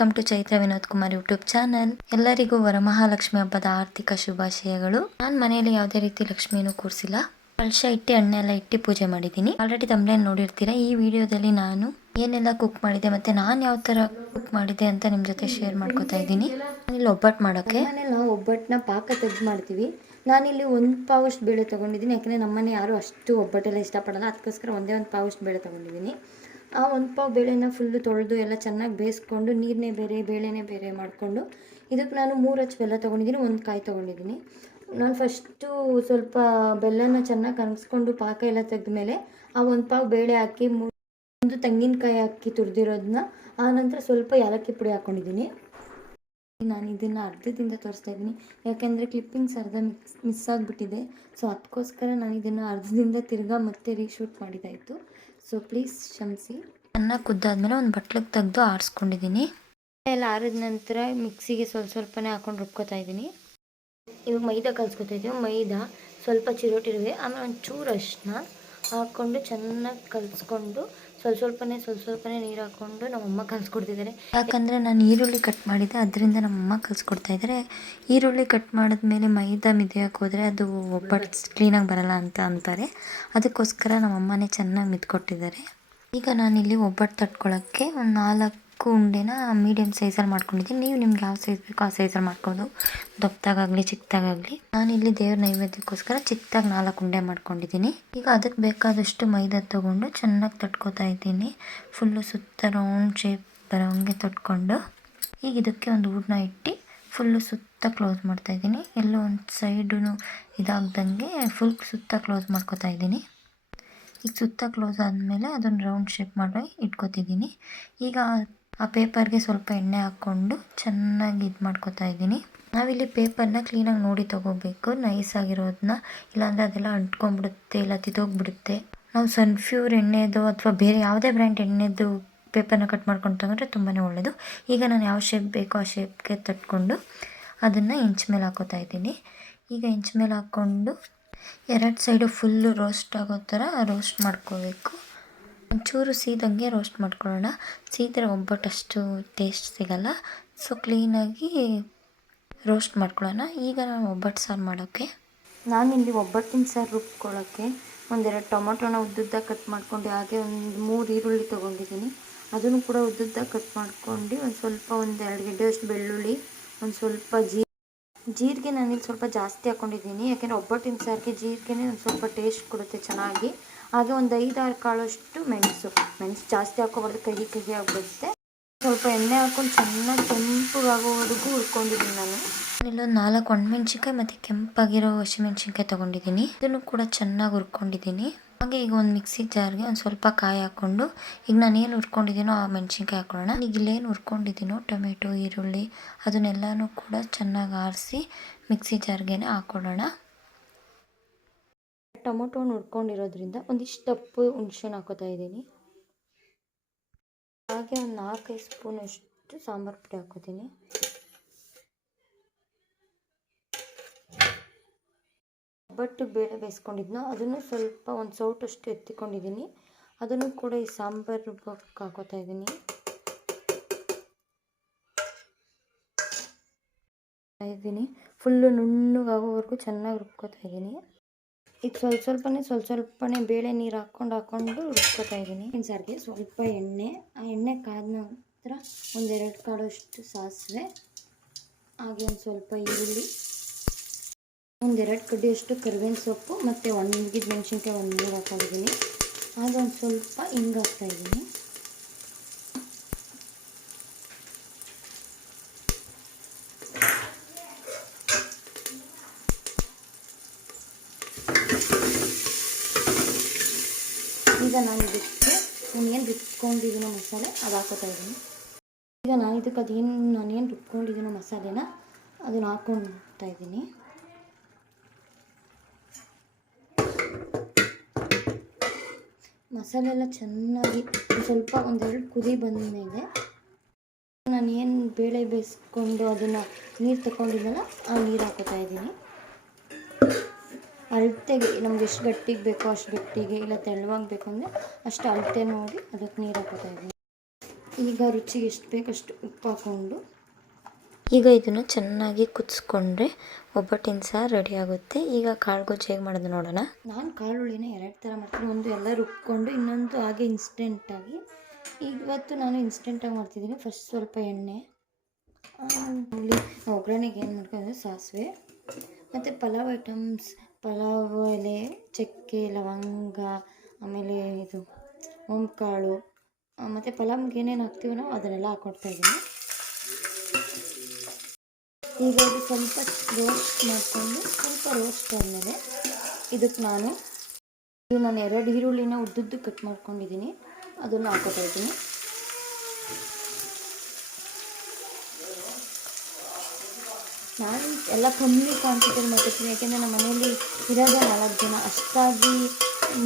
Welcome to Chaitra Vinod Kumar YouTube channel. ಎಲ್ಲರಿಗೂ ವರಮಹಾಲಕ್ಷ್ಮಿ ಹಬ್ಬದ ಆರ್ಥಿಕ ಶುಭಾಶಯಗಳು. ನಾನು ಮನೆಯಲ್ಲಿ ಯಾವುದೇ ರೀತಿ ಲಕ್ಷ್ಮಿಯನ್ನು ಕೂರಿಸಿಲ್ಲ. ಕಳಶ ಇಟ್ಟು ಎಣ್ಣೆ ಎಲ್ಲ ಇಟ್ಟು ಪೂಜೆ ಮಾಡಿದ್ದೀನಿ. ಆಲ್ರೆಡಿ ತಮ್ಮನೇಲಿ ನೋಡಿರ್ತೀರಾ. ಈ ವಿಡಿಯೋದಲ್ಲಿ ನಾನು ಏನೆಲ್ಲ ಕುಕ್ ಮಾಡಿದೆ ಮತ್ತೆ ನಾನು ಯಾವ ತರ ಕುಕ್ ಮಾಡಿದೆ ಅಂತ ನಿಮ್ಮ ಜೊತೆ ಶೇರ್ ಮಾಡ್ಕೊತಾ ಇದ್ದೀನಿ. ಇಲ್ಲಿ ಒಬ್ಬಟ್ಟು ಮಾಡೋಕೆ ನಾವು ಒಬ್ಬಟ್ಟನ್ನ ಪಾಕ ತೆಗೆದು ಮಾಡ್ತೀವಿ. ನಾನಿಲ್ಲಿ 1 ಪಾವಷ್ಟು ಬೇಳೆ ತೊಗೊಂಡಿದ್ದೀನಿ. ಯಾಕಂದರೆ ನಮ್ಮನೆ ಯಾರು ಅಷ್ಟು ಒಬ್ಬಟ್ಟೆಲ್ಲ ಇಷ್ಟಪಡಲ್ಲ. ಅದಕ್ಕೋಸ್ಕರ ಒಂದೇ 1 ಪಾವಷ್ಟು ಬೇಳೆ ತೊಗೊಂಡಿದ್ದೀನಿ. ಆ 1 ಪಾವು ಬೇಳೆನ ಫುಲ್ಲು ತೊಳೆದು ಎಲ್ಲ ಚೆನ್ನಾಗಿ ಬೇಯಿಸ್ಕೊಂಡು ನೀರನ್ನೇ ಬೇರೆ ಬೇಳೆನೇ ಬೇರೆ ಮಾಡಿಕೊಂಡು ಇದಕ್ಕೆ ನಾನು 3 ಅಚ್ಚು ಬೆಲ್ಲ ತೊಗೊಂಡಿದ್ದೀನಿ. 1 ಕಾಯಿ ತೊಗೊಂಡಿದ್ದೀನಿ. ನಾನು ಫಸ್ಟು ಸ್ವಲ್ಪ ಬೆಲ್ಲನ ಚೆನ್ನಾಗಿ ಕರಗಿಸ್ಕೊಂಡು ಪಾಕ ಎಲ್ಲ ತೆಗೆದ್ಮೇಲೆ ಆ 1 ಪಾವು ಬೇಳೆ ಹಾಕಿ 1 ತೆಂಗಿನಕಾಯಿ ಹಾಕಿ ತುರಿದಿರೋದನ್ನ ಆನಂತರ ಸ್ವಲ್ಪ ಏಲಕ್ಕಿ ಪುಡಿ ಹಾಕ್ಕೊಂಡಿದ್ದೀನಿ. ನಾನು ಇದನ್ನು ಅರ್ಧದಿಂದ ತೋರಿಸ್ತಾ ಇದ್ದೀನಿ. ಯಾಕೆಂದರೆ ಕ್ಲಿಪ್ಪಿಂಗ್ಸ್ ಅರ್ಧ ಮಿಸ್ ಆಗಿಬಿಟ್ಟಿದೆ. ಸೊ ಅದಕ್ಕೋಸ್ಕರ ನಾನು ಇದನ್ನು ಅರ್ಧದಿಂದ ತಿರ್ಗಾ ಮತ್ತೆ ರೀಶೂಟ್ ಮಾಡಿದ್ದಾಯಿತು. ಸೊ ಪ್ಲೀಸ್ ಕ್ಷಮಿಸಿ. ಚೆನ್ನಾಗಿ ಕುದ್ದಾದ್ಮೇಲೆ ಒಂದು ಬಟ್ಲಿಗೆ ತೆಗೆದು ಆರಿಸ್ಕೊಂಡಿದ್ದೀನಿ. ಎಲ್ಲ ಆರಿದ ನಂತರ ಮಿಕ್ಸಿಗೆ ಸ್ವಲ್ಪನೇ ಹಾಕೊಂಡು ರುಬ್ಕೋತಾ ಇದ್ದೀನಿ. ಇವಾಗ ಮೈದಾ ಕಲಿಸ್ಕೊತಾ ಇದ್ದೀವಿ. ಮೈದಾ ಸ್ವಲ್ಪ ಚಿರೋಟಿರುವೆ, ಆಮೇಲೆ ಒಂಚೂರು ಅರಿಶಿನ ಹಾಕ್ಕೊಂಡು ಚೆನ್ನಾಗಿ ಕಲಿಸ್ಕೊಂಡು ಸ್ವಲ್ಪನೇ ನೀರು ಹಾಕ್ಕೊಂಡು ನಮ್ಮಮ್ಮ ಕಲಿಸ್ಕೊಡ್ತಿದ್ದಾರೆ. ಯಾಕಂದರೆ ನಾನು ಈರುಳ್ಳಿ ಕಟ್ ಮಾಡಿದ್ದೆ, ಅದರಿಂದ ನಮ್ಮಮ್ಮ ಕಲಿಸ್ಕೊಡ್ತಾ ಇದ್ದಾರೆ. ಈರುಳ್ಳಿ ಕಟ್ ಮಾಡಿದ್ಮೇಲೆ ಮೈದಾ ಮಿದಿಯೋಕೆ ಹೋದರೆ ಅದು ಒಬ್ಬಟ್ಟು ಕ್ಲೀನಾಗಿ ಬರಲ್ಲ ಅಂತ ಅಂತಾರೆ. ಅದಕ್ಕೋಸ್ಕರ ನಮ್ಮಮ್ಮನೇ ಚೆನ್ನಾಗಿ ಮಿದ್ಕೊಟ್ಟಿದ್ದಾರೆ. ಈಗ ನಾನಿಲ್ಲಿ ಒಬ್ಬಟ್ಟು ತಟ್ಕೊಳ್ಳೋಕ್ಕೆ ಒಂದು 4 ಉಂಡೆನ ಮೀಡಿಯಮ್ ಸೈಜಲ್ಲಿ ಮಾಡ್ಕೊಂಡಿದ್ದೀನಿ. ನೀವು ನಿಮ್ಗೆ ಯಾವ ಸೈಜ್ ಬೇಕೋ ಆ ಸೈಜಲ್ಲಿ ಮಾಡ್ಕೊಂಡು, ದಪ್ಪದಾಗಲಿ ಚಿಕ್ಕದಾಗಲಿ. ನಾನಿಲ್ಲಿ ದೇವ್ರ ನೈವೇದ್ಯಕ್ಕೋಸ್ಕರ ಚಿಕ್ಕದಾಗಿ 4 ಉಂಡೆ ಮಾಡ್ಕೊಂಡಿದ್ದೀನಿ. ಈಗ ಅದಕ್ಕೆ ಬೇಕಾದಷ್ಟು ಮೈದಾ ತೊಗೊಂಡು ಚೆನ್ನಾಗಿ ತಟ್ಕೊತಾ ಇದ್ದೀನಿ. ಫುಲ್ಲು ಸುತ್ತ ರೌಂಡ್ ಶೇಪ್ ಬರೋಂಗೆ ತಟ್ಕೊಂಡು ಈಗ ಇದಕ್ಕೆ ಒಂದು ಹೂರಣ ಇಟ್ಟು ಫುಲ್ಲು ಸುತ್ತ ಕ್ಲೋಸ್ ಮಾಡ್ತಾಯಿದ್ದೀನಿ. ಎಲ್ಲೋ ಒಂದು ಸೈಡು ಇದಾಗ್ದಂಗೆ ಫುಲ್ ಸುತ್ತ ಕ್ಲೋಸ್ ಮಾಡ್ಕೊತಾ ಇದ್ದೀನಿ. ಈಗ ಸುತ್ತ ಕ್ಲೋಸ್ ಆದಮೇಲೆ ಅದನ್ನು ರೌಂಡ್ ಶೇಪ್ ಮಾಡಿ ಇಟ್ಕೊತಿದ್ದೀನಿ. ಈಗ ಆ ಪೇಪರ್ಗೆ ಸ್ವಲ್ಪ ಎಣ್ಣೆ ಹಾಕ್ಕೊಂಡು ಚೆನ್ನಾಗಿ ಇದು ಮಾಡ್ಕೊತಾ ಇದ್ದೀನಿ. ನಾವಿಲ್ಲಿ ಪೇಪರ್ನ ಕ್ಲೀನಾಗಿ ನೋಡಿ ತೊಗೋಬೇಕು, ನೈಸಾಗಿರೋದನ್ನ. ಇಲ್ಲಾಂದರೆ ಅದೆಲ್ಲ ಅಂಟ್ಕೊಂಡ್ಬಿಡುತ್ತೆ, ಇಲ್ಲ ತಿದ್ದೋಗ್ಬಿಡುತ್ತೆ. ನಾವು ಸನ್ಫ್ಯೂರ್ ಎಣ್ಣೆದು ಅಥವಾ ಬೇರೆ ಯಾವುದೇ ಬ್ರ್ಯಾಂಡ್ ಎಣ್ಣೆದು ಪೇಪರ್ನ ಕಟ್ ಮಾಡ್ಕೊಂಡು ತಗೊಂಡ್ರೆ ತುಂಬಾ ಒಳ್ಳೆಯದು. ಈಗ ನಾನು ಯಾವ ಶೇಪ್ ಬೇಕೋ ಆ ಶೇಪ್ಗೆ ತಟ್ಕೊಂಡು ಅದನ್ನು ಇಂಚ್ ಮೇಲೆ ಹಾಕೋತಾ ಇದ್ದೀನಿ. ಈಗ ಇಂಚ್ ಮೇಲೆ ಹಾಕ್ಕೊಂಡು 2 ಸೈಡು ಫುಲ್ಲು ರೋಸ್ಟ್ ಆಗೋ ಥರ ರೋಸ್ಟ್ ಮಾಡ್ಕೋಬೇಕು. ಒಂಚೂರು ಸೀದಂಗೆ ರೋಸ್ಟ್ ಮಾಡ್ಕೊಳ್ಳೋಣ. ಸೀದ್ರೆ ಒಬ್ಬಟ್ಟು ಅಷ್ಟು ಟೇಸ್ಟ್ ಸಿಗಲ್ಲ. ಸೊ ಕ್ಲೀನಾಗಿ ರೋಸ್ಟ್ ಮಾಡ್ಕೊಳ್ಳೋಣ. ಈಗ ನಾನು ಒಬ್ಬಟ್ಟು ಸಾರು ಮಾಡೋಕ್ಕೆ ನಾನಿಲ್ಲಿ ಒಬ್ಬಟ್ಟಿನ ಸಾರು ರುಬ್ಕೊಳ್ಳೋಕ್ಕೆ 1-2 ಟೊಮೊಟೊನ ಉದ್ದುದ್ದ ಕಟ್ ಮಾಡ್ಕೊಂಡು, ಹಾಗೆ ಒಂದು 3 ಈರುಳ್ಳಿ ತೊಗೊಂಡಿದ್ದೀನಿ. ಅದನ್ನು ಕೂಡ ಉದ್ದುದ್ದ ಕಟ್ ಮಾಡ್ಕೊಂಡು, ಒಂದು 2 ಗೆಡ್ಡೆಯಷ್ಟು ಬೆಳ್ಳುಳ್ಳಿ, ಒಂದು ಸ್ವಲ್ಪ ಜೀರಿಗೆ ನಾನಿಲ್ಲಿ ಸ್ವಲ್ಪ ಜಾಸ್ತಿ ಹಾಕ್ಕೊಂಡಿದ್ದೀನಿ. ಯಾಕೆಂದರೆ ಒಬ್ಬಟ್ಟಿನ ಸಾರಿಗೆ ಜೀರಿಗೆನೇ ಒಂದು ಸ್ವಲ್ಪ ಟೇಸ್ಟ್ ಕೊಡುತ್ತೆ ಚೆನ್ನಾಗಿ. ಹಾಗೆ ಒಂದು 5-6 ಕಾಳಷ್ಟು ಮೆಣಸು ಜಾಸ್ತಿ ಹಾಕೋಬಾರ್ದು, ಕಹಿ ಆಗಿಬಿಡುತ್ತೆ. ಸ್ವಲ್ಪ ಎಣ್ಣೆ ಹಾಕ್ಕೊಂಡು ಚೆನ್ನಾಗಿ ಕೆಂಪಗಾಗೋವರೆಗೂ ಹುರ್ಕೊಂಡಿದ್ದೀನಿ ನಾನು. ಇಲ್ಲೊಂದು 4 ಒಣಮೆಣ್ಸಿನ್ಕಾಯಿ ಮತ್ತು ಕೆಂಪಾಗಿರೋ ಹಸಿಮೆಣ್ಸಿನ್ಕಾಯಿ ತೊಗೊಂಡಿದ್ದೀನಿ. ಇದನ್ನು ಕೂಡ ಚೆನ್ನಾಗಿ ಹುರ್ಕೊಂಡಿದ್ದೀನಿ. ಹಾಗೆ ಈಗ ಒಂದು ಮಿಕ್ಸಿ ಜಾರ್ಗೆ ಒಂದು ಸ್ವಲ್ಪ ಕಾಯಿ ಹಾಕ್ಕೊಂಡು ಈಗ ನಾನು ಏನು ಹುರ್ಕೊಂಡಿದ್ದೀನೋ ಆ ಮೆಣಸಿನ್ಕಾಯಿ ಹಾಕೊಳ್ಳೋಣ. ಈಗ ಇಲ್ಲೇನು ಹುರ್ಕೊಂಡಿದ್ದೀನೋ ಟೊಮೆಟೊ, ಈರುಳ್ಳಿ ಅದನ್ನೆಲ್ಲನೂ ಕೂಡ ಚೆನ್ನಾಗಿ ಆರಿಸಿ ಮಿಕ್ಸಿ ಜಾರ್ಗೆ ಹಾಕ್ಕೊಳ್ಳೋಣ. ಟೊಮೊಟೊನ ಹುರ್ಕೊಂಡಿರೋದ್ರಿಂದ ಒಂದಿಷ್ಟು ದಪ್ಪು ಹುಣಸೆಹಣ್ಣು ಹಾಕೋತಾ ಇದ್ದೀನಿ. ಹಾಗೆ ಒಂದು 4-5 ಸ್ಪೂನಷ್ಟು ಸಾಂಬಾರು ಪುಡಿ ಹಾಕೋತೀನಿ. ಒಬ್ಬಟ್ಟು ಬೇಳೆ ಬೇಯಿಸ್ಕೊಂಡಿದ್ನೋ ಅದನ್ನು ಸ್ವಲ್ಪ ಒಂದು ಸೌಟಷ್ಟು ಎತ್ತಿಕೊಂಡಿದ್ದೀನಿ. ಅದನ್ನು ಕೂಡ ಈ ಸಾಂಬಾರು ರುಬ್ಬಕ್ಕೆ ಹಾಕೋತಾ ಇದ್ದೀನಿ. ಫುಲ್ಲು ನುಣ್ಣಗಾಗೋವರೆಗೂ ಚೆನ್ನಾಗಿ ರುಬ್ಕೋತಾ ಇದ್ದೀನಿ. ಈಗ ಸ್ವಲ್ಪನೇ ಬೇಳೆ ನೀರು ಹಾಕ್ಕೊಂಡು ರುಬ್ಕೋತಾ ಇದ್ದೀನಿ. ಸಾರಿಗೆ ಸ್ವಲ್ಪ ಎಣ್ಣೆ, ಆ ಎಣ್ಣೆ ಕಾದ ನಂತರ 1-2 ಕಾಳಷ್ಟು ಸಾಸಿವೆ, ಹಾಗೆ ಒಂದು ಸ್ವಲ್ಪ ಈರುಳ್ಳಿ, 1-2 ಕಡ್ಡಿಯಷ್ಟು ಕರಿಬೇವಿನ ಸೊಪ್ಪು ಮತ್ತು ಒಣಗಿದ ಮೆಣಸಿನ್ಕಾಯಿ 1 ಹಾಕೊಂಡಿದ್ದೀನಿ. ಹಾಗೆ ಒಂದು ಸ್ವಲ್ಪ ಹಿಂಗೆ ಹಾಕ್ತಾಯಿದ್ದೀನಿ. ಈಗ ನಾನು ಇದಕ್ಕೆ ನಾನೇನು ರುಬ್ಕೊಂಡಿದ್ದೀನೋ ಮಸಾಲೆ ಅದು ಹಾಕೋತಾ ಇದ್ದೀನಿ. ಈಗ ನಾನು ಇದಕ್ಕೆ ನಾನೇನು ರುಬ್ಕೊಂಡಿದ್ದೀನೋ ಮಸಾಲೆನ ಅದನ್ನು ಹಾಕ್ಕೊತಾ ಇದ್ದೀನಿ. ಮಸಾಲೆ ಎಲ್ಲ ಚೆನ್ನಾಗಿ ಸ್ವಲ್ಪ 1-2 ಕುದಿ ಬಂದಮೇಲೆ ನಾನು ಏನು ಬೇಳೆ ಬೇಯಿಸ್ಕೊಂಡು ಅದನ್ನು ನೀರು ತಗೊಂಡಿದ್ದಲ್ಲ ಆ ನೀರು ಹಾಕೋತಾ ಇದ್ದೀನಿ. ಅಳತೆಗೆ ನಮ್ಗೆ ಎಷ್ಟು ಗಟ್ಟಿಗೆ ಬೇಕೋ ಅಷ್ಟು ಗಟ್ಟಿಗೆ, ಇಲ್ಲ ತೆಳುವಾಗಿ ಬೇಕು ಅಂದರೆ ಅಷ್ಟು ಅಳತೆ ನೋಡಿ ಅದಕ್ಕೆ ನೀರು ಹಾಕೋತಾ ಇದ್ದೀನಿ. ಈಗ ರುಚಿಗೆ ಎಷ್ಟು ಬೇಕಷ್ಟು ಉಪ್ಪು ಹಾಕ್ಕೊಂಡು ಈಗ ಇದನ್ನು ಚೆನ್ನಾಗಿ ಕುದಿಸ್ಕೊಂಡ್ರೆ ಒಬ್ಬಟ್ಟಿನ ಸಾರು ರೆಡಿ ಆಗುತ್ತೆ. ಈಗ ಕಾಳು ಗೊಜ್ಜು ಹೇಗೆ ಮಾಡೋದು ನೋಡೋಣ. ನಾನು ಕಾಳುಳ್ಳಿನ 2 ಥರ ಮಾಡ್ತೀನಿ. ಒಂದು ಎಲ್ಲ ರುಬ್ಕೊಂಡು, ಇನ್ನೊಂದು ಹಾಗೆ ಇನ್ಸ್ಟೆಂಟಾಗಿ. ಇವತ್ತು ನಾನು ಇನ್ಸ್ಟೆಂಟಾಗಿ ಮಾಡ್ತಿದ್ದೀನಿ. ಫಸ್ಟ್ ಸ್ವಲ್ಪ ಎಣ್ಣೆ, ಒಗ್ಗರಣೆಗೆ ಏನು ಮಾಡ್ಕೊಂಡ್ರೆ ಸಾಸಿವೆ ಮತ್ತು ಪಲಾವ್ ಐಟಮ್ಸ್, ಪಲಾವ್ ಎಲೆ, ಚಕ್ಕೆ, ಲವಂಗ, ಆಮೇಲೆ ಇದು ಓಂಕಾಳು ಮತ್ತು ಪಲಾವ್ಗೆ ಏನೇನು ಹಾಕ್ತೀವೋ ನಾವು ಅದನ್ನೆಲ್ಲ ಹಾಕ್ಕೊಡ್ತಾಯಿದ್ದೀನಿ. ಈಗ ಇದು ಸ್ವಲ್ಪ ರೋಸ್ಟ್ ಮಾಡಿಕೊಂಡು, ಸ್ವಲ್ಪ ರೋಸ್ಟ್ ಆದಮೇಲೆ ಇದಕ್ಕೆ ನಾನು 2 ಈರುಳ್ಳಿನ ಉದ್ದುದ್ದು ಕಟ್ ಮಾಡ್ಕೊಂಡಿದ್ದೀನಿ, ಅದನ್ನು ಹಾಕೋತಾ ಇದ್ದೀನಿ. ನಾನು ಎಲ್ಲ ಕಮ್ಮಿ ಕ್ವಾಂಟಿಟಿಯಲ್ಲಿ ಮಾಡ್ಕೊತೀನಿ, ಯಾಕೆಂದರೆ ನಮ್ಮ ಮನೆಯಲ್ಲಿ ಇರೋದೇ 4 ಜನ, ಅಷ್ಟಾಗಿ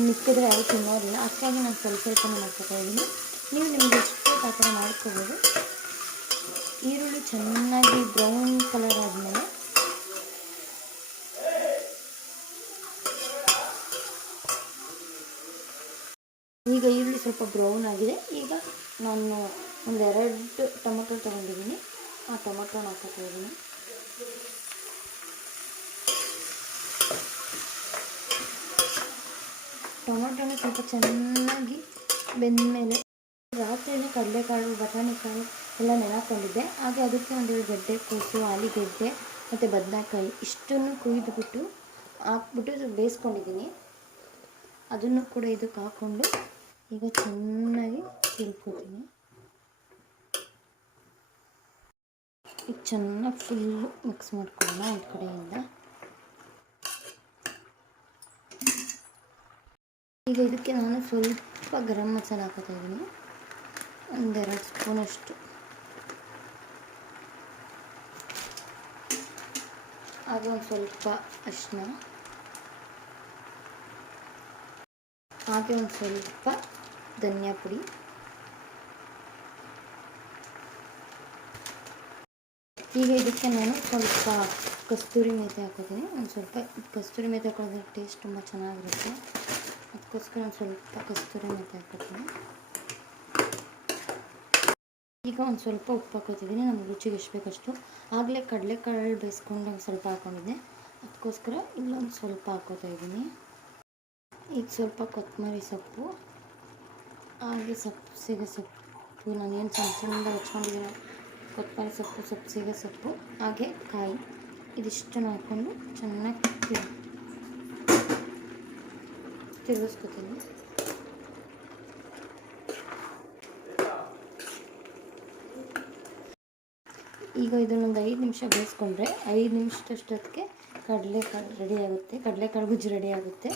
ಮಿಕ್ಕಿದ್ರೆ ಯಾರು ತಿನ್ನೋದಿಲ್ಲ. ಅದಕ್ಕಾಗಿ ನಾನು ಸ್ವಲ್ಪನೇ ಮಾಡ್ಕೊತಾ ಇದ್ದೀನಿ. ನೀವು ನಿಮಗೆ ಎಷ್ಟು ಆ ಥರ ಮಾಡ್ಕೋಬೋದು. ಈರುಳ್ಳಿ ಚೆನ್ನಾಗಿ ಬ್ರೌನ್ ಕಲರ್ ಆದಮೇಲೆ ಈಗ ಈರುಳ್ಳಿ ಸ್ವಲ್ಪ ಬ್ರೌನ್ ಆಗಿದೆ. ಈಗ ನಾನು 2 ಟೊಮೊಟೊ ತೊಗೊಂಡಿದ್ದೀನಿ, ಆ ಟೊಮೊಟೊನ ಹಾಕೋತಾ ಇದ್ದೀನಿ. ಟೊಮೊಟೊನ ಸ್ವಲ್ಪ ಚೆನ್ನಾಗಿ ಬೆಂದಮೇಲೆ ರಾತ್ರಿಯೇ ಕಡಲೆಕಾಳು, ಬಟಾಣಿಕಾಳು ಎಲ್ಲ ನೆನೆಹಾಕೊಂಡಿದ್ದೆ. ಹಾಗೆ ಅದಕ್ಕೆ 1 ಗಡ್ಡೆ ಕೋಸು, ಆಲೂಗೆಡ್ಡೆ ಮತ್ತು ಬದನೆಕಾಯಿ ಇಷ್ಟನ್ನು ಕುಯ್ದುಬಿಟ್ಟು ಹಾಕ್ಬಿಟ್ಟು ಬೇಯಿಸ್ಕೊಂಡಿದ್ದೀನಿ. ಅದನ್ನು ಕೂಡ ಇದಕ್ಕೆ ಹಾಕ್ಕೊಂಡು ಈಗ ಚೆನ್ನಾಗಿ ತಿರ್ಕೋತೀನಿ. ಈಗ ಚೆನ್ನಾಗಿ ಫುಲ್ಲು ಮಿಕ್ಸ್ ಮಾಡ್ಕೊಳ್ಳೋಣ ಒಂದು ಕಡೆಯಿಂದ. ಈಗ ಇದಕ್ಕೆ ನಾನು ಸ್ವಲ್ಪ ಗರಂ ಮಸಾಲ ಹಾಕೋತಾ ಇದ್ದೀನಿ, 1-2 ಸ್ಪೂನಷ್ಟು. ಹಾಗೆ ಒಂದು ಸ್ವಲ್ಪ ಅರಿಶಿನ, ಹಾಗೆ ಒಂದು ಸ್ವಲ್ಪ ಧನಿಯಾ ಪುಡಿ, ಈಗ ಇದಕ್ಕೆ ನಾನು ಸ್ವಲ್ಪ ಕಸ್ತೂರಿ ಮೇಥಿ ಹಾಕೋತೀನಿ. ಒಂದು ಸ್ವಲ್ಪ ಕಸ್ತೂರಿ ಮೇಥಿ ಹಾಕೋದ್ರೆ ಟೇಸ್ಟ್ ತುಂಬ ಚೆನ್ನಾಗಿರುತ್ತೆ, ಅದಕ್ಕೋಸ್ಕರ ಒಂದು ಸ್ವಲ್ಪ ಕಸ್ತೂರಿ ಮೇಥಿ ಹಾಕೋತೀನಿ. ಈಗ ಒಂದು ಸ್ವಲ್ಪ ಉಪ್ಪು ಹಾಕೋತಿದ್ದೀನಿ, ನಮಗೆ ರುಚಿಗೆ ಎಷ್ಟು ಬೇಕಷ್ಟು. ಆಗಲೇ ಕಡಲೆಕಾಳು ಬೇಯಿಸ್ಕೊಂಡಾಗ ಸ್ವಲ್ಪ ಹಾಕ್ಕೊಂಡಿದ್ದೆ, ಅದಕ್ಕೋಸ್ಕರ ಇಲ್ಲೊಂದು ಸ್ವಲ್ಪ ಹಾಕೋತಾ ಇದ್ದೀನಿ. ಈಗ ಸ್ವಲ್ಪ ಕೊತ್ತಂಬರಿ ಸೊಪ್ಪು, ಹಾಗೆ ಸಬ್ಸಿಗೆ ಸೊಪ್ಪು, ನಾನೇನು ಸಣ್ಣದಾಗಿ ಹಚ್ಕೊಂಡಿದ್ದೀನಿ, ಕೊತ್ತಂಬರಿ ಸೊಪ್ಪು, ಸಬ್ಸಿಗೆ ಸೊಪ್ಪು, ಹಾಗೆ ಕಾಯಿ, ಇದಿಷ್ಟನ್ನು ಹಾಕ್ಕೊಂಡು ಚೆನ್ನಾಗಿ ತಿರುಗಿಸ್ಕೊತೀನಿ. ಈಗ ಇದನ್ನೊಂದು 5 ನಿಮಿಷ ಬೇಯಿಸ್ಕೊಂಡ್ರೆ 5 ನಿಮಿಷದಷ್ಟೊತ್ತಿಗೆ ಕಡಲೆಕಾಳು ರೆಡಿ ಆಗುತ್ತೆ, ಕಡಲೆಕಾಳು ಗೊಜ್ಜು ರೆಡಿ ಆಗುತ್ತೆ.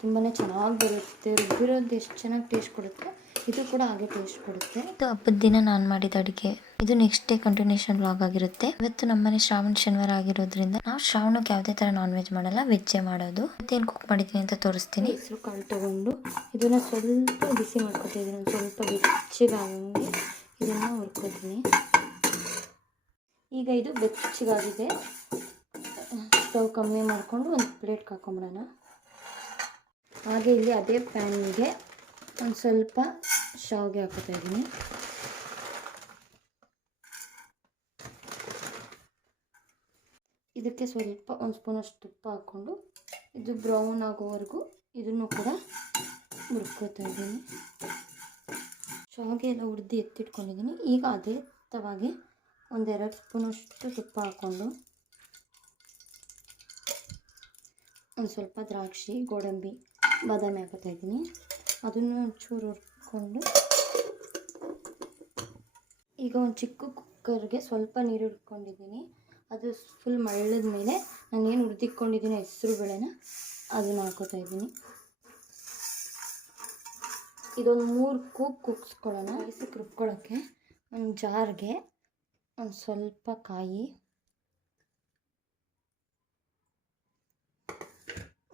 ತುಂಬಾ ಚೆನ್ನಾಗಿ ಬರುತ್ತೆ. ರುಬ್ಬಿರೋದು ಎಷ್ಟು ಚೆನ್ನಾಗಿ ಟೇಸ್ಟ್ ಕೊಡುತ್ತೆ, ಇದು ಕೂಡ ಹಾಗೆ ಟೇಸ್ಟ್ ಕೊಡುತ್ತೆ. ಇದು ಹಬ್ಬದ ದಿನ ನಾನು ಮಾಡಿದ ಅಡುಗೆ. ಇದು ನೆಕ್ಸ್ಟ್ ಡೇ ಕಂಟಿನ್ಯೂಷನ್ ವ್ಲಾಗ್ ಆಗಿರುತ್ತೆ. ಇವತ್ತು ನಮ್ಮನೆ ಶ್ರಾವಣ ಶನಿವಾರ ಆಗಿರೋದ್ರಿಂದ ನಾವು ಶ್ರಾವಣಕ್ಕೆ ಯಾವುದೇ ಥರ ನಾನ್ ವೆಜ್ ಮಾಡಲ್ಲ, ವೆಜ್ಜೇ ಮಾಡೋದು. ಮತ್ತೇನು ಕುಕ್ ಮಾಡಿದ್ದೀನಿ ಅಂತ ತೋರಿಸ್ತೀನಿ. ಹೆಸರು ಕಾಳು ತೊಗೊಂಡು ಇದನ್ನು ಸ್ವಲ್ಪ ಬಿಸಿ ಮಾಡ್ಕೊತಿದ್ದೀನಿ, ಸ್ವಲ್ಪ ಬೆಚ್ಚಗಾಗಂಗೆ ಇದನ್ನು ಹುರ್ಕೋತೀನಿ. ಈಗ ಇದು ಬೆಚ್ಚಗಾಗಿದೆ, ಸ್ಟವ್ ಕಮ್ಮಿ ಮಾಡಿಕೊಂಡು ಒಂದು ಪ್ಲೇಟ್ಗೆ ಹಾಕೊಂಬಿಡೋಣ. ಹಾಗೆ ಇಲ್ಲಿ ಅದೇ ಪ್ಯಾನಿಗೆ ಒಂದು ಸ್ವಲ್ಪ ಶಾವಿಗೆ ಹಾಕೋತಾ ಇದ್ದೀನಿ. ಇದಕ್ಕೆ ಸ್ವಲ್ಪ 1 ಸ್ಪೂನಷ್ಟು ತುಪ್ಪ ಹಾಕ್ಕೊಂಡು ಇದು ಬ್ರೌನ್ ಆಗೋವರೆಗೂ ಇದನ್ನು ಕೂಡ ಹುರ್ಕೋತಾ ಇದ್ದೀನಿ. ಶಾವಿಗೆ ಎಲ್ಲ ಹುರಿದು ಎತ್ತಿಟ್ಕೊಂಡಿದ್ದೀನಿ. ಈಗ ಅದೇ ತವಾಗೆ 1-2 ಸ್ಪೂನಷ್ಟು ತುಪ್ಪ ಹಾಕ್ಕೊಂಡು ಒಂದು ಸ್ವಲ್ಪ ದ್ರಾಕ್ಷಿ, ಗೋಡಂಬಿ, ಬಾದಾಮಿ ಹಾಕೋತಾ ಇದ್ದೀನಿ. ಅದನ್ನು ಒಂಚೂರು ಹುರ್ಕೊಂಡು ಈಗ ಒಂದು ಚಿಕ್ಕ ಕುಕ್ಕರ್ಗೆ ಸ್ವಲ್ಪ ನೀರು ಇಟ್ಕೊಂಡಿದ್ದೀನಿ. ಅದು ಫುಲ್ ಮಳ್ಳದ ಮೇಲೆ ನಾನು ಏನು ಹುರಿದಿಟ್ಕೊಂಡಿದ್ದೀನಿ ಹೆಸರು ಬೇಳೆನ ಅದನ್ನು ಹಾಕೋತಾ ಇದ್ದೀನಿ. ಇದೊಂದು 3 ಕೂಗು ಕುಗ್ಸ್ಕೊಳ್ಳೋಣ. ರೈಸಿಗೆ ರುಬ್ಕೊಳ್ಳೋಕ್ಕೆ ಒಂದು ಜಾರ್ಗೆ ಒಂದು ಸ್ವಲ್ಪ ಕಾಯಿ,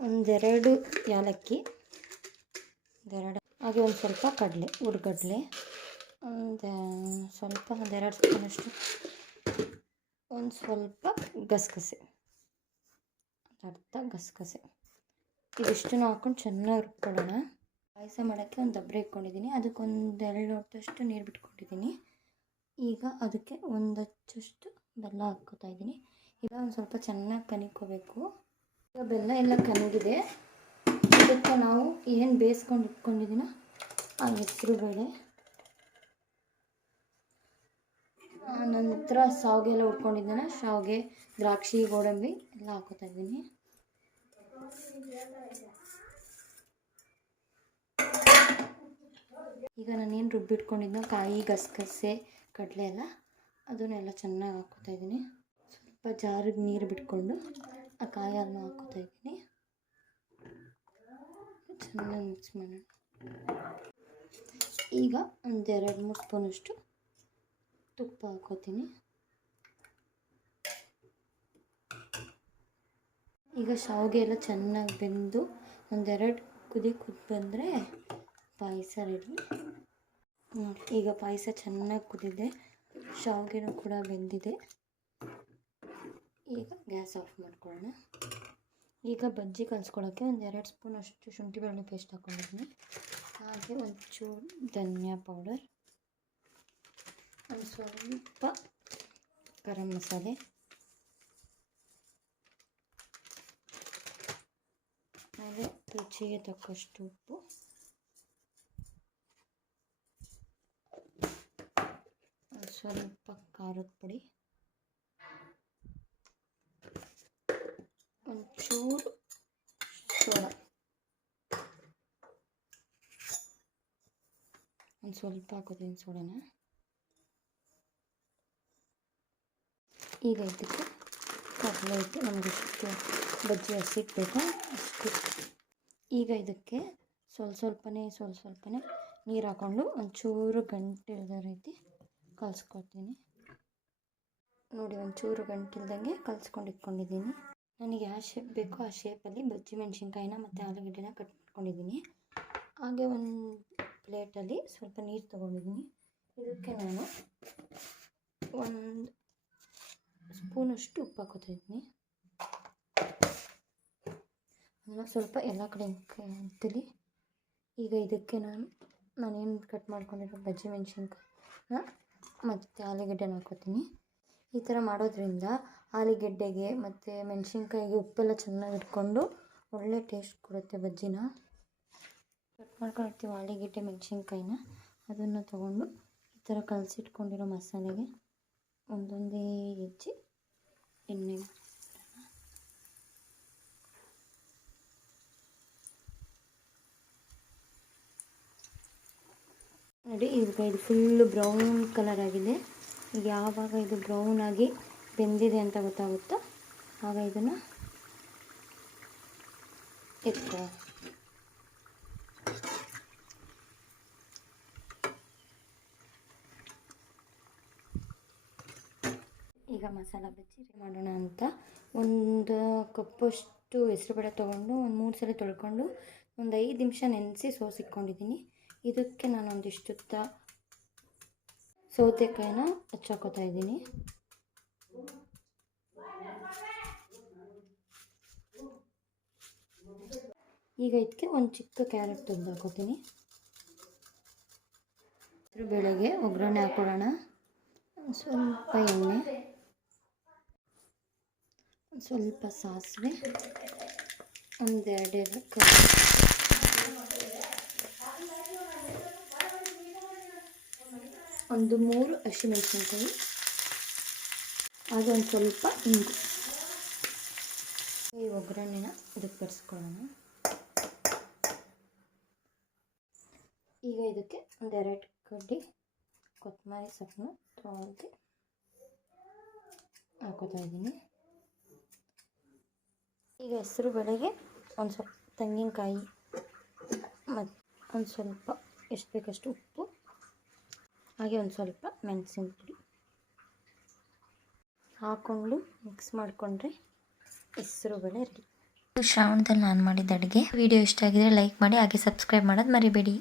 1-2 ಏಲಕ್ಕಿ, ಹಾಗೆ ಒಂದು ಸ್ವಲ್ಪ ಕಡಲೆ, ಹುರ್ಗಡ್ಲೆ, ಸ್ವಲ್ಪ 1-2 ಸ್ಪೂನಷ್ಟು, ಒಂದು ಸ್ವಲ್ಪ ಗಸಗಸೆ, ಅರ್ಧ ಗಸಗಸೆ, ಇದಿಷ್ಟನ್ನು ಹಾಕ್ಕೊಂಡು ಚೆನ್ನಾಗಿ ರುಬ್ಕೊಳ್ಳೋಣ. ಪಾಯಸ ಮಾಡೋಕ್ಕೆ ಒಂದು ದಬ್ಬರೆ ಇಟ್ಕೊಂಡಿದ್ದೀನಿ, ಅದಕ್ಕೆ 1-2 ಲೋಟದಷ್ಟು ನೀರು ಬಿಟ್ಕೊಂಡಿದ್ದೀನಿ. ಈಗ ಅದಕ್ಕೆ ಒಂದು ಅಚ್ಚಷ್ಟು ಬೆಲ್ಲ ಹಾಕ್ಕೋತಾ ಇದ್ದೀನಿ. ಈಗ ಒಂದು ಸ್ವಲ್ಪ ಚೆನ್ನಾಗಿ ಕನಿಕೋಬೇಕು. ಈಗ ಬೆಲ್ಲ ಎಲ್ಲ ಕನಗಿದೆ. ಇದಕ್ಕೆ ನಾವು ಏನು ಬೇಯಿಸ್ಕೊಂಡು ಇಟ್ಕೊಂಡಿದ್ದೀನೋ ಆ ಹೆಸರುಬೇಳೆ, ನಂತರ ಶಾವಿಗೆ ಎಲ್ಲ ಉಟ್ಕೊಂಡಿದ್ದೇನೆ, ಶಾವಿಗೆ, ದ್ರಾಕ್ಷಿ, ಗೋಡಂಬಿ ಎಲ್ಲ ಹಾಕೋತಾ ಇದ್ದೀನಿ. ಈಗ ನಾನೇನು ರುಬ್ಬಿಟ್ಕೊಂಡಿದ್ದೋ ಕಾಯಿ, ಗಸಗಸೆ, ಕಡಲೆ ಎಲ್ಲ ಅದನ್ನೆಲ್ಲ ಚೆನ್ನಾಗಿ ಹಾಕ್ಕೋತಾ ಇದ್ದೀನಿ. ಸ್ವಲ್ಪ ಜಾರಿಗೆ ನೀರು ಬಿಟ್ಕೊಂಡು ಆ ಕಾಯಿ ಹಾಲನ್ನ ಹಾಕ್ಕೋತಾ ಇದ್ದೀನಿ. ಚೆನ್ನಾಗಿ ಮಿಕ್ಸ್ ಮಾಡೋಣ. ಈಗ ಒಂದು 2-3 ಸ್ಪೂನಷ್ಟು ತುಪ್ಪ ಹಾಕೋತೀನಿ. ಈಗ ಶಾವಿಗೆ ಎಲ್ಲ ಚೆನ್ನಾಗಿ ಬೆಂದು 1-2 ಕುದಿ ಬಂದರೆ ಪಾಯಸ ರೆಡಿ ನೋಡಿ. ಈಗ ಪಾಯಸ ಚೆನ್ನಾಗಿ ಕುದಿದೆ, ಶಾವಿಗೆನೂ ಕೂಡ ಬೆಂದಿದೆ. ಈಗ ಗ್ಯಾಸ್ ಆಫ್ ಮಾಡ್ಕೊಳ್ಳೋಣ. ಈಗ ಬಜ್ಜಿ ಕಲಿಸ್ಕೊಳ್ಳೋಕ್ಕೆ 1-2 ಸ್ಪೂನ್ ಅಷ್ಟು ಶುಂಠಿ ಬೆಳ್ಳುಳ್ಳಿ ಪೇಸ್ಟ್ ಹಾಕ್ಕೊಂಡಿದ್ದೀನಿ. ಹಾಗೆ ಒಂಚೂರು ಧನಿಯಾ ಪೌಡರ್, ಒಂದು ಸ್ವಲ್ಪ ಗರಂ ಮಸಾಲೆ, ಆಮೇಲೆ ರುಚಿಗೆ ತಕ್ಕಷ್ಟು ಉಪ್ಪು, ಸ್ವಲ್ಪ ಖಾರದ ಪುಡಿ, ಒಂಚೂರು ಸೋಡಾ, ಒಂದು ಸ್ವಲ್ಪ ಹಾಕೋತೀನಿ ಸೋಡಾನ. ಈಗ ಇದಕ್ಕೆ ಕಡಲೆ ಹಿಟ್ಟು ನಮಗೆಷ್ಟು ಬಜ್ಜಿ ಹಸಿಟ್ಟು ಬೇಕೋ ಅಷ್ಟು. ಈಗ ಇದಕ್ಕೆ ಸ್ವಲ್ಪನೇ ನೀರು ಹಾಕ್ಕೊಂಡು ಒಂಚೂರು ಗಂಟಿಲ್ದ ರೀತಿ ಕಲಿಸ್ಕೊತೀನಿ ನೋಡಿ. ಒಂಚೂರು ಗಂಟಿಲ್ದಂಗೆ ಕಲಿಸ್ಕೊಂಡು ಇಟ್ಕೊಂಡಿದ್ದೀನಿ. ನನಗೆ ಯಾವ ಶೇಪ್ ಬೇಕೋ ಆ ಶೇಪಲ್ಲಿ ಬಜ್ಜಿ ಮೆಣಸಿನ್ಕಾಯಿನ ಮತ್ತು ಆಲೂಗಡ್ಡೆನ ಕಟ್ ಮಾಡ್ಕೊಂಡಿದ್ದೀನಿ. ಹಾಗೆ ಒಂದು ಪ್ಲೇಟಲ್ಲಿ ಸ್ವಲ್ಪ ನೀರು ತೊಗೊಂಡಿದ್ದೀನಿ. ಇದಕ್ಕೆ ನಾನು 1 ಸ್ಪೂನಷ್ಟು ಉಪ್ಪು ಹಾಕೋತಾ ಇದ್ದೀನಿ. ಸ್ವಲ್ಪ ಎಲ್ಲ ಕಡೆ ಅಂತೇಳಿ. ಈಗ ಇದಕ್ಕೆ ನಾನೇನು ಕಟ್ ಮಾಡ್ಕೊಂಡಿರೋ ಬಜ್ಜಿ ಮೆಣಸಿನ್ಕಾಯಿನ ಮತ್ತು ಆಲೂಗಡ್ಡೆನ ಹಾಕೋತೀನಿ. ಈ ಥರ ಮಾಡೋದ್ರಿಂದ ಆಲೂಗೆಡ್ಡೆಗೆ ಮತ್ತು ಮೆಣಸಿನ್ಕಾಯಿಗೆ ಉಪ್ಪೆಲ್ಲ ಚೆನ್ನಾಗಿ ಇಟ್ಕೊಂಡು ಒಳ್ಳೆ ಟೇಸ್ಟ್ ಕೊಡುತ್ತೆ ಬಜ್ಜಿನ. ಕಟ್ ಮಾಡ್ಕೊಂಡಿರ್ತೀವಿ ಆಲೂಗೆಡ್ಡೆ ಮೆಣಸಿನ್ಕಾಯಿನ, ಅದನ್ನು ತೊಗೊಂಡು ಈ ಥರ ಕಲಸಿಟ್ಕೊಂಡಿರೋ ಮಸಾಲೆಗೆ ಒಂದೊಂದೇ ಹೆಜ್ಜೆ ಎಣ್ಣೆ ನೋಡಿ. ಈಗ ಇದು ಫುಲ್ಲು ಬ್ರೌನ್ ಕಲರ್ ಆಗಿದೆ. ಈಗ ಯಾವಾಗ ಇದು ಬ್ರೌನ್ ಆಗಿ ಬೆಂದಿದೆ ಅಂತ ಗೊತ್ತಾಗುತ್ತೋ ಆಗ ಇದನ್ನು ಎತ್ಕೊ. ಈಗ ಮಸಾಲ ಬಜ್ಜಿ ಮಾಡೋಣ ಅಂತ 1 ಕಪ್ಪಷ್ಟು ಹೆಸರುಬೇಳೆ ತೊಗೊಂಡು 3 ಸಲ ತೊಳ್ಕೊಂಡು 5 ನಿಮಿಷ ನೆನೆಸಿ ಸೋಸಿಟ್ಕೊಂಡಿದ್ದೀನಿ. ಇದಕ್ಕೆ ನಾನು ಒಂದಿಷ್ಟು ಸೌತೆಕಾಯಿನ ಹಚ್ಚಾಕೋತಾ ಇದ್ದೀನಿ. ಈಗ ಇದಕ್ಕೆ ಒಂದು ಚಿಕ್ಕ ಕ್ಯಾರೆಟ್ ತೆಗೆದು ಹಾಕೋತೀನಿ. ಬೇಳೆಗೆ ಒಗ್ಗರಣೆ ಹಾಕೊಳ್ಳೋಣ. ಸ್ವಲ್ಪ ಎಣ್ಣೆ, ಸ್ವಲ್ಪ ಸಾಸಿವೆ, 1-2 ಒಂದು 3 ಹಸಿಮೆಣಸಿನ್ಕಾಯಿ, ಹಾಗೆ ಒಂದು ಸ್ವಲ್ಪ ಇಂಗು. ಈ ಒಗ್ಗರಣೆನ ಇದಕ್ಕೆ ಬೆರೆಸ್ಕೊಳ್ಳೋಣ. ಈಗ ಇದಕ್ಕೆ 1-2 ಕಡ್ಡಿ ಕೊತ್ತಂಬರಿ ಸೊಪ್ಪನ್ನು ತೊಳೆದು ಹಾಕೋತಾ ಇದ್ದೀನಿ. ಈಗ ಹೆಸರು ಬೇಳೆಗೆ ಒಂದು ಸ್ವಲ್ಪ ತೆಂಗಿನಕಾಯಿ ಮತ್ತು ಒಂದು ಸ್ವಲ್ಪ ಎಷ್ಟು ಬೇಕಷ್ಟು ಉಪ್ಪು, ಹಾಗೆ ಒಂದು ಸ್ವಲ್ಪ ಮೆಣಸಿನ ಪುಡಿ ಹಾಕ್ಕೊಂಡು ಮಿಕ್ಸ್ ಮಾಡಿಕೊಂಡ್ರೆ ಹೆಸರು ಬೇಳೆ ರೆಡಿ. ಶ್ರಾವಣದಲ್ಲಿ ನಾನು ಮಾಡಿದ ಅಡುಗೆ ವಿಡಿಯೋ ಇಷ್ಟ ಆಗಿದ್ರೆ ಲೈಕ್ ಮಾಡಿ, ಹಾಗೆ ಸಬ್ಸ್ಕ್ರೈಬ್ ಮಾಡೋದು ಮರಿಬೇಡಿ.